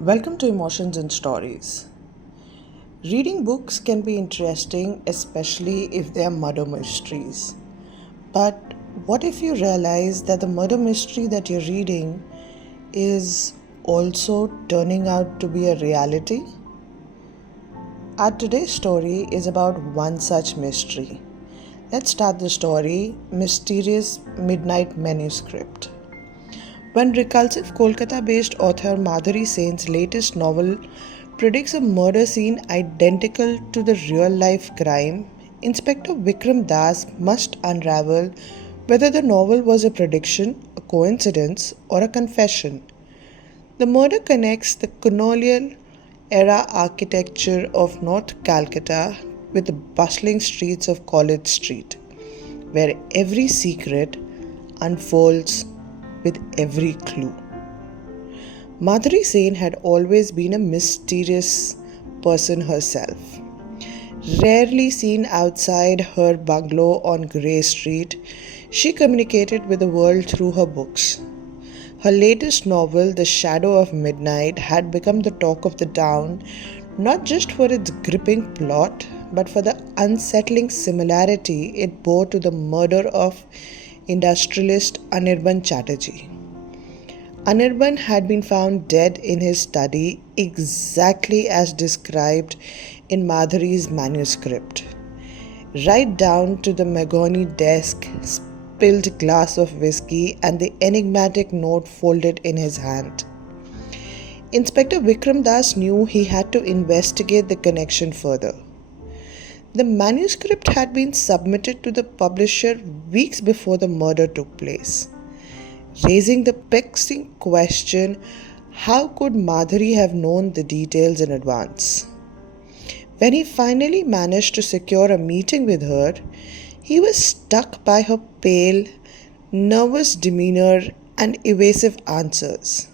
Welcome to Emotions and Stories. Reading books can be interesting, especially if they are murder mysteries. But what if you realize that the murder mystery that you're reading is also turning out to be a reality? Our today's story is about one such mystery. Let's start the story Mysterious Midnight Manuscript. When repulsive Kolkata based author Madhuri Sen's latest novel predicts a murder scene identical to the real life crime, Inspector Vikram Das must unravel whether the novel was a prediction, a coincidence, or a confession. The murder connects the colonial era architecture of North Calcutta with the bustling streets of College Street, where every secret unfolds with every clue. Madhuri Sen had always been a mysterious person herself. Rarely seen outside her bungalow on Grey Street, she communicated with the world through her books. Her latest novel, The Shadow of Midnight, had become the talk of the town, not just for its gripping plot, but for the unsettling similarity it bore to the murder of industrialist Anirban Chatterjee. Anirban had been found dead in his study exactly as described in Madhuri's manuscript, right down to the mahogany desk, spilled glass of whiskey, and the enigmatic note folded in his hand. Inspector Vikram Das knew he had to investigate the connection further. The manuscript had been submitted to the publisher weeks before the murder took place, raising the perplexing question, how could Madhuri have known the details in advance? When he finally managed to secure a meeting with her, he was struck by her pale, nervous demeanor and evasive answers.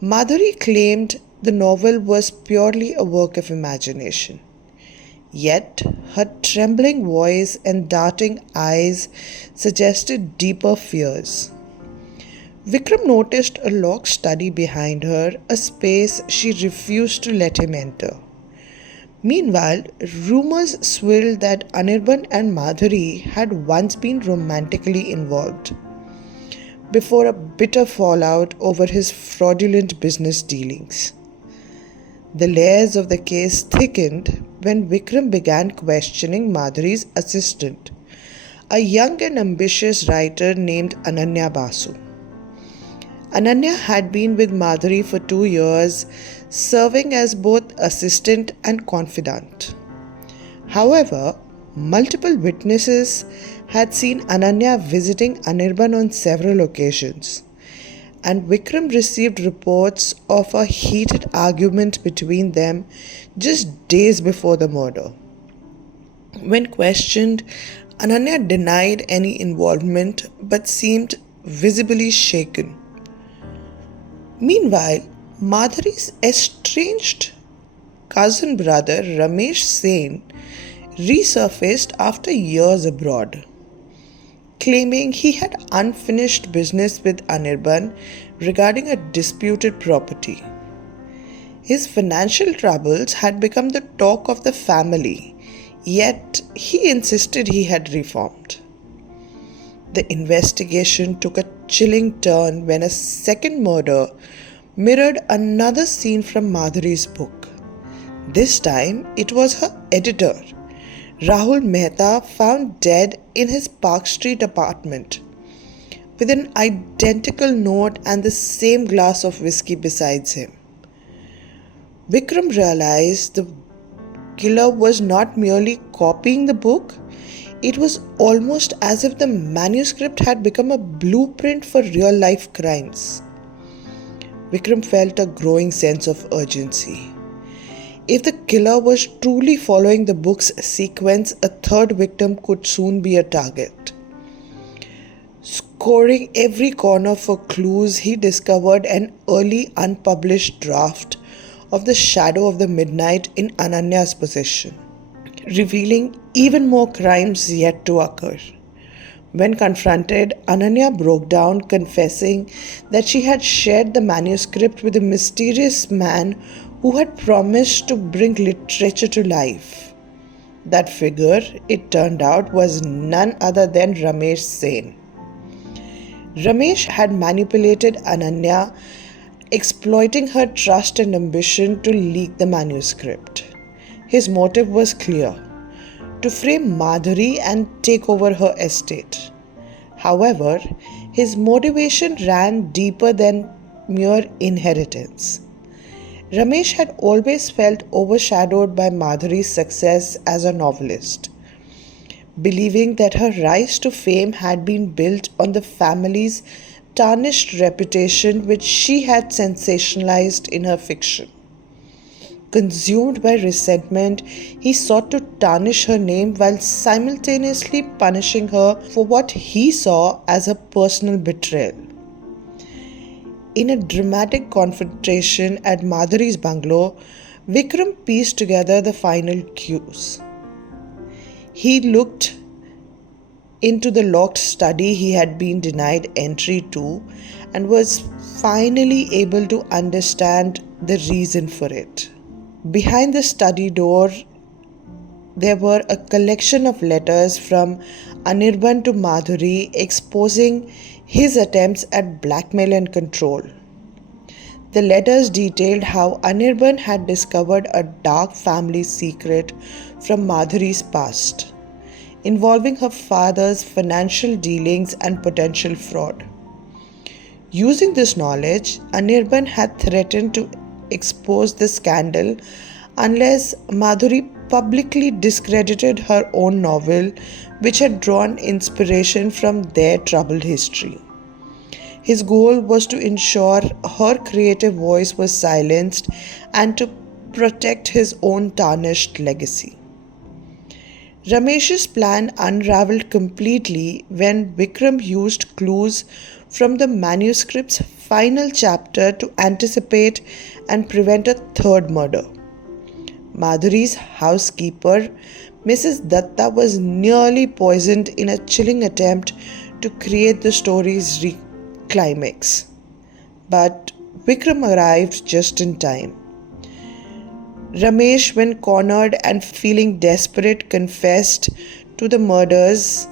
Madhuri claimed the novel was purely a work of imagination. Yet, her trembling voice and darting eyes suggested deeper fears. Vikram noticed a locked study behind her, a space she refused to let him enter. Meanwhile, rumors swirled that Anirban and Madhuri had once been romantically involved, before a bitter fallout over his fraudulent business dealings. The layers of the case thickened when Vikram began questioning Madhuri's assistant, a young and ambitious writer named Ananya Basu. Ananya had been with Madhuri for 2 years, serving as both assistant and confidant. However, multiple witnesses had seen Ananya visiting Anirban on several occasions, and Vikram received reports of a heated argument between them just days before the murder. When questioned, Ananya denied any involvement but seemed visibly shaken. Meanwhile, Madhuri's estranged cousin brother Ramesh Sen resurfaced after years abroad, claiming he had unfinished business with Anirban regarding a disputed property. His financial troubles had become the talk of the family, yet he insisted he had reformed. The investigation took a chilling turn when a second murder mirrored another scene from Madhuri's book. This time, it was her editor, Rahul Mehta, found dead in his Park Street apartment, with an identical note and the same glass of whiskey besides him. Vikram realized the killer was not merely copying the book, it was almost as if the manuscript had become a blueprint for real life crimes. Vikram felt a growing sense of urgency. If the killer was truly following the book's sequence, a third victim could soon be a target. Scoring every corner for clues, he discovered an early unpublished draft of The Shadow of the Midnight in Ananya's possession, revealing even more crimes yet to occur. When confronted, Ananya broke down, confessing that she had shared the manuscript with a mysterious man who had promised to bring literature to life. That figure, it turned out, was none other than Ramesh Sen. Ramesh had manipulated Ananya, exploiting her trust and ambition to leak the manuscript. His motive was clear: to frame Madhuri and take over her estate. However, his motivation ran deeper than mere inheritance. Ramesh had always felt overshadowed by Madhuri's success as a novelist, believing that her rise to fame had been built on the family's tarnished reputation, which she had sensationalized in her fiction. Consumed by resentment, he sought to tarnish her name while simultaneously punishing her for what he saw as a personal betrayal. In a dramatic confrontation at Madhuri's bungalow, Vikram pieced together the final cues. He looked into the locked study he had been denied entry to and was finally able to understand the reason for it. Behind the study door, there were a collection of letters from Anirban to Madhuri exposing his attempts at blackmail and control. The letters detailed how Anirban had discovered a dark family secret from Madhuri's past, involving her father's financial dealings and potential fraud. Using this knowledge, Anirban had threatened to expose the scandal unless Madhuri publicly discredited her own novel, which had drawn inspiration from their troubled history. His goal was to ensure her creative voice was silenced and to protect his own tarnished legacy. Ramesh's plan unraveled completely when Vikram used clues from the manuscript's final chapter to anticipate and prevent a third murder. Madhuri's housekeeper, Mrs. Datta, was nearly poisoned in a chilling attempt to create the story's climax. But Vikram arrived just in time. Ramesh, when cornered and feeling desperate, confessed to the murders,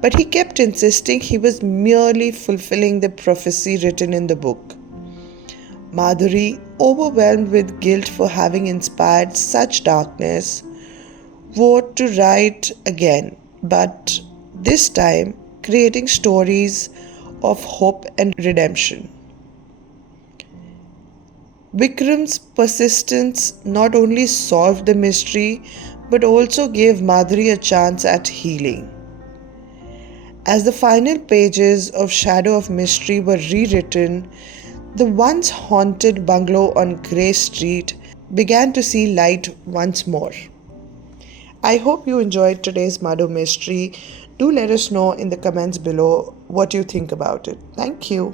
but he kept insisting he was merely fulfilling the prophecy written in the book. Madhuri, overwhelmed with guilt for having inspired such darkness, vowed to write again, but this time creating stories of hope and redemption. Vikram's persistence not only solved the mystery but also gave Madhuri a chance at healing. As the final pages of Shadow of Mystery were rewritten, the once haunted bungalow on Grey Street began to see light once more. I hope you enjoyed today's murder mystery. Do let us know in the comments below what you think about it. Thank you.